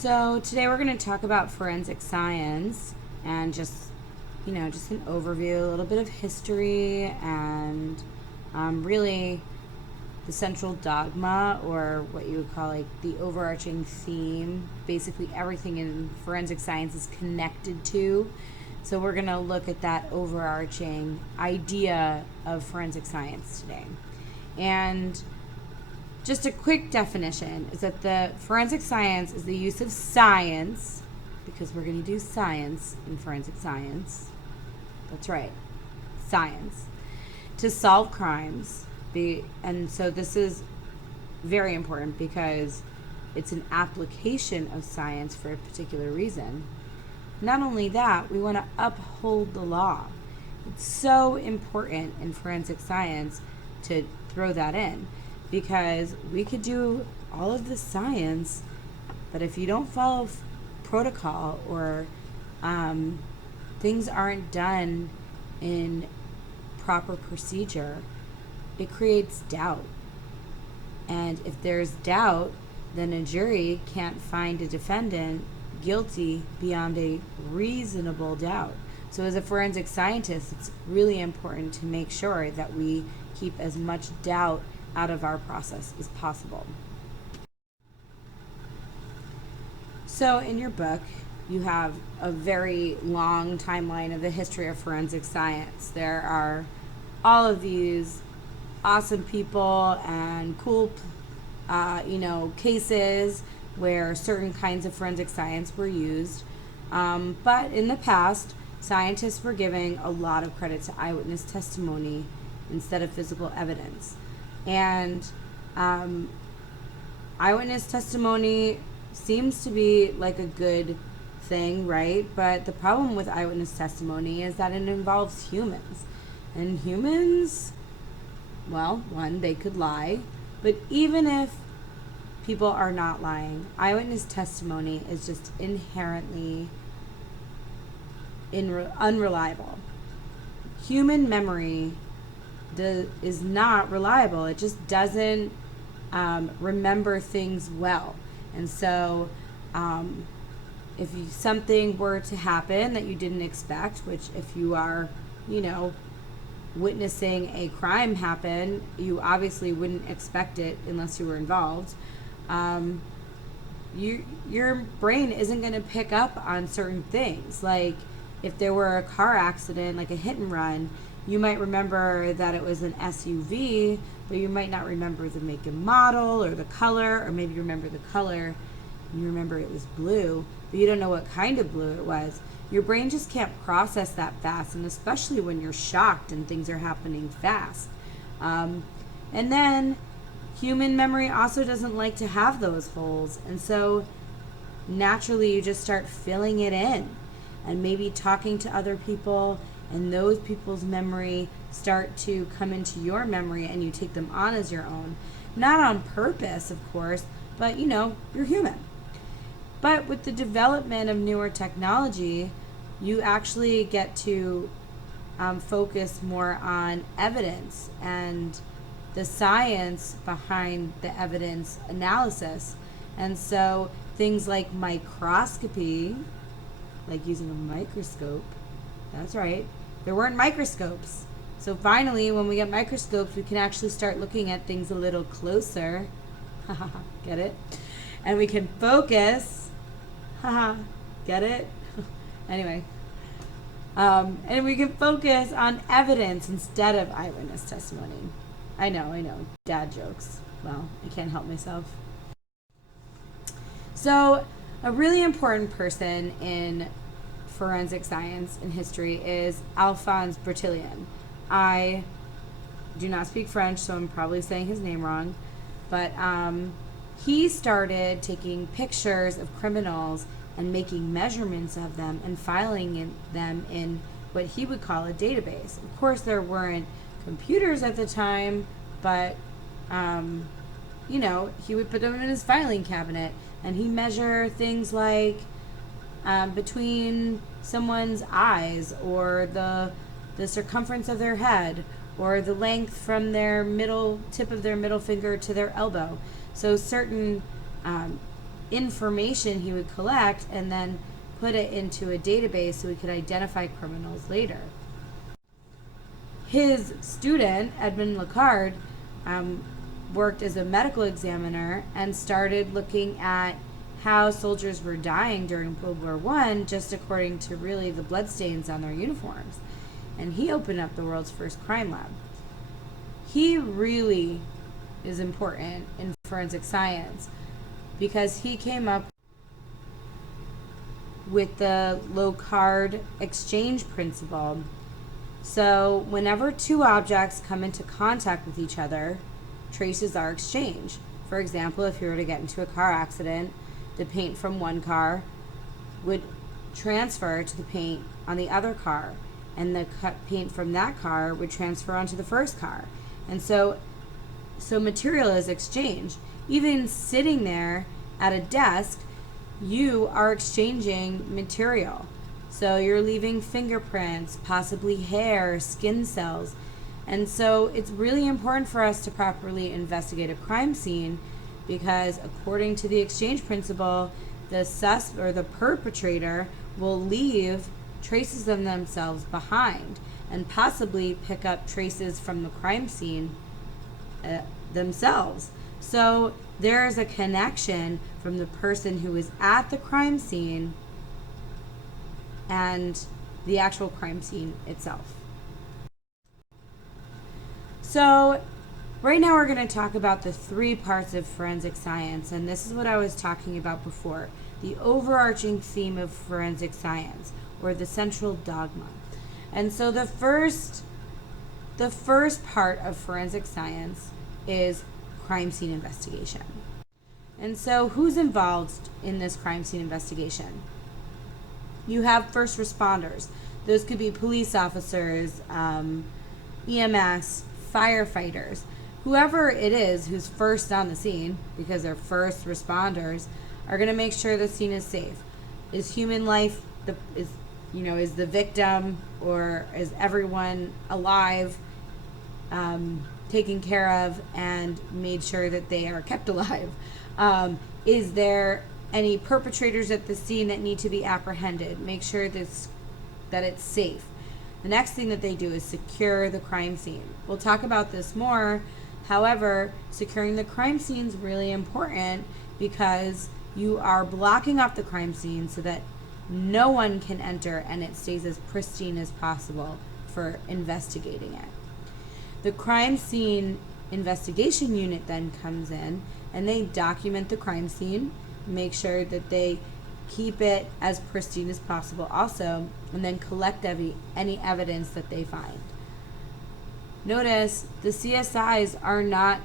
So today we're going to talk about forensic science and just an overview, a little bit of history, and really the central dogma, or what you would call like the overarching theme. Basically, everything in forensic science is connected to. So we're going to look at that overarching idea of forensic science today. And just a quick definition is that the forensic science is the use of science, because we're going to do science in forensic science. That's right, science, to solve crimes. And so this is very important because it's an application of science for a particular reason. Not only that, we want to uphold the law. It's so important in forensic science to throw that in, because we could do all of the science, but if you don't follow protocol, or things aren't done in proper procedure, it creates doubt. And if there's doubt, then a jury can't find a defendant guilty beyond a reasonable doubt. So as a forensic scientist, it's really important to make sure that we keep as much doubt out of our process as possible. So in your book, you have a very long timeline of the history of forensic science. There are all of these awesome people and cool cases where certain kinds of forensic science were used. But in the past, scientists were giving a lot of credit to eyewitness testimony instead of physical evidence. And eyewitness testimony seems to be like a good thing, right? But the problem with eyewitness testimony is that it involves humans. And humans, well, one, they could lie. But even if people are not lying, eyewitness testimony is just inherently unreliable. Human memory is not reliable. It just doesn't remember things well. And so if something were to happen that you didn't expect, which if you are, witnessing a crime happen, you obviously wouldn't expect it unless you were involved. Your brain isn't going to pick up on certain things. Like if there were a car accident, like a hit and run, you might remember that it was an SUV, but you might not remember the make and model or the color, or maybe you remember the color and you remember it was blue, but you don't know what kind of blue it was. Your brain just can't process that fast, and especially when you're shocked and things are happening fast. And then human memory also doesn't like to have those holes, and so naturally you just start filling it in, and maybe talking to other people, and those people's memory start to come into your memory, and you take them on as your own. Not on purpose, of course, but you're human. But with the development of newer technology, you actually get to focus more on evidence and the science behind the evidence analysis. And so things like microscopy, like using a microscope, that's right, there weren't microscopes. So finally, when we get microscopes, we can actually start looking at things a little closer. Get it? And we can focus. Get it? Anyway. And we can focus on evidence instead of eyewitness testimony. I know. Dad jokes. Well, I can't help myself. So, a really important person in forensic science and history is Alphonse Bertillon. I do not speak French, so I'm probably saying his name wrong. But he started taking pictures of criminals and making measurements of them and filing them in what he would call a database. Of course, there weren't computers at the time, but he would put them in his filing cabinet, and he measure things like between someone's eyes, or the circumference of their head, or the length from their tip of their middle finger to their elbow. So certain information he would collect and then put it into a database so he could identify criminals later. His student, Edmond Locard, worked as a medical examiner and started looking at how soldiers were dying during World War I, just according to really the bloodstains on their uniforms. And he opened up the world's first crime lab. He really is important in forensic science because he came up with the Locard exchange principle. So whenever two objects come into contact with each other, traces are exchanged. For example, if you were to get into a car accident, the paint from one car would transfer to the paint on the other car, and the paint from that car would transfer onto the first car. And so material is exchanged. Even sitting there at a desk, you are exchanging material. So you're leaving fingerprints, possibly hair, skin cells. And so it's really important for us to properly investigate a crime scene because according to the exchange principle, the perpetrator will leave traces of themselves behind and possibly pick up traces from the crime scene themselves. So there is a connection from the person who is at the crime scene and the actual crime scene itself. So right now we're going to talk about the three parts of forensic science, and this is what I was talking about before, the overarching theme of forensic science, or the central dogma. And so the first part of forensic science is crime scene investigation. And so who's involved in this crime scene investigation? You have first responders. Those could be police officers, EMS, firefighters, whoever it is who's first on the scene, because they're first responders, are going to make sure the scene is safe. Is human life is the victim, or is everyone alive, taken care of, and made sure that they are kept alive? Is there any perpetrators at the scene that need to be apprehended? Make sure that it's safe. The next thing that they do is secure the crime scene. We'll talk about this more. However, securing the crime scene is really important because you are blocking off the crime scene so that no one can enter and it stays as pristine as possible for investigating it. The crime scene investigation unit then comes in and they document the crime scene, make sure that they keep it as pristine as possible also, and then collect any evidence that they find. Notice the CSIs are not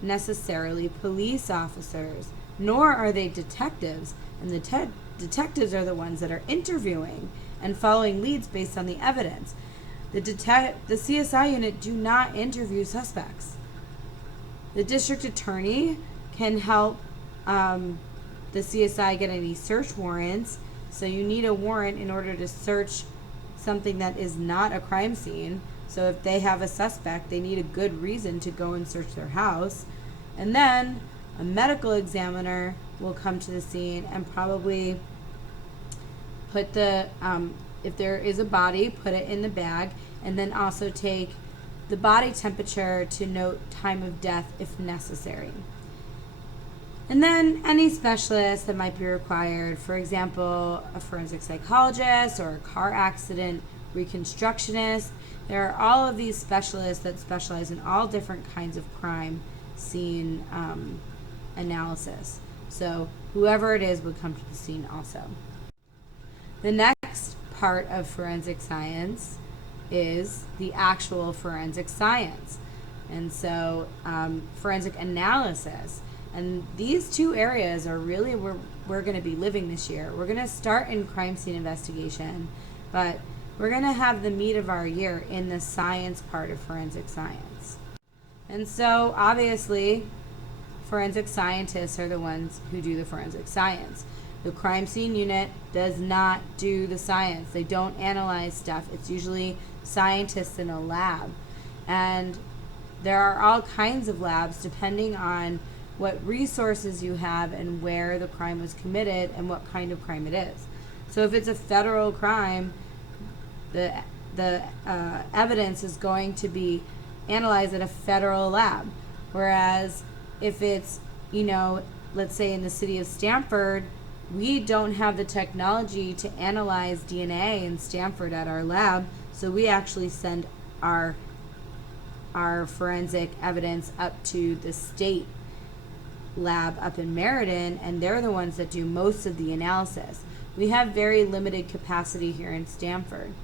necessarily police officers, nor are they detectives, and the detectives are the ones that are interviewing and following leads based on the evidence. The CSI unit do not interview suspects. The district attorney can help the CSI get any search warrants. So you need a warrant in order to search something that is not a crime scene. So if they have a suspect, they need a good reason to go and search their house. And then a medical examiner will come to the scene and probably put if there is a body, put it in the bag, and then also take the body temperature to note time of death if necessary. And then any specialist that might be required, for example, a forensic psychologist or a car accident reconstructionist. There are all of these specialists that specialize in all different kinds of crime scene analysis. So whoever it is would come to the scene also. The next part of forensic science is the actual forensic science. And so forensic analysis. And these two areas are really where we're going to be living this year. We're going to start in crime scene investigation, but we're going to have the meat of our year in the science part of forensic science. And so obviously, forensic scientists are the ones who do the forensic science. The crime scene unit does not do the science. They don't analyze stuff. It's usually scientists in a lab. And there are all kinds of labs depending on what resources you have, and where the crime was committed and what kind of crime it is. So if it's a federal crime, the evidence is going to be analyzed at a federal lab. Whereas if it's, let's say in the city of Stamford, we don't have the technology to analyze DNA in Stamford at our lab, so we actually send our forensic evidence up to the state lab up in Meriden, and they're the ones that do most of the analysis. We have very limited capacity here in Stamford,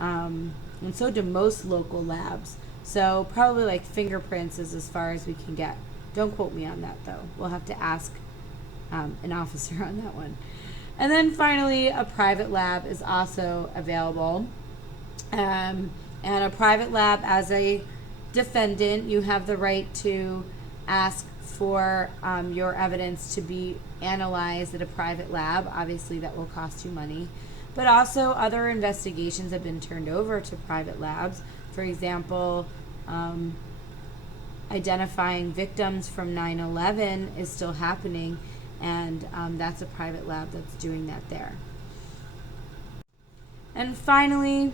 and so do most local labs. So probably like fingerprints is as far as we can get. Don't quote me on that though. We'll have to ask an officer on that one. And then finally, a private lab is also available. And a private lab, as a defendant, you have the right to ask for your evidence to be analyzed at a private lab. Obviously, that will cost you money. But also, other investigations have been turned over to private labs. For example, identifying victims from 9/11 is still happening, and that's a private lab that's doing that there. And finally,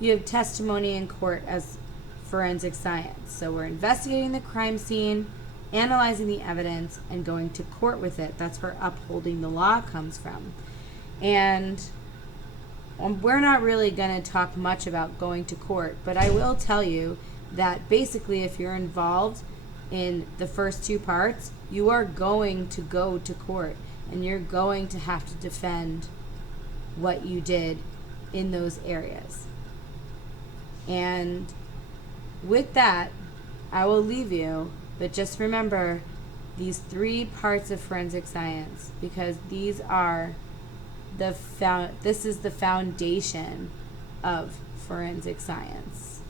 you have testimony in court as forensic science. So we're investigating the crime scene, analyzing the evidence, and going to court with it. That's where upholding the law comes from. And we're not really going to talk much about going to court, but I will tell you that basically if you're involved in the first two parts, you are going to go to court, and you're going to have to defend what you did in those areas. And with that, I will leave you, but just remember these three parts of forensic science, because these are this is the foundation of forensic science.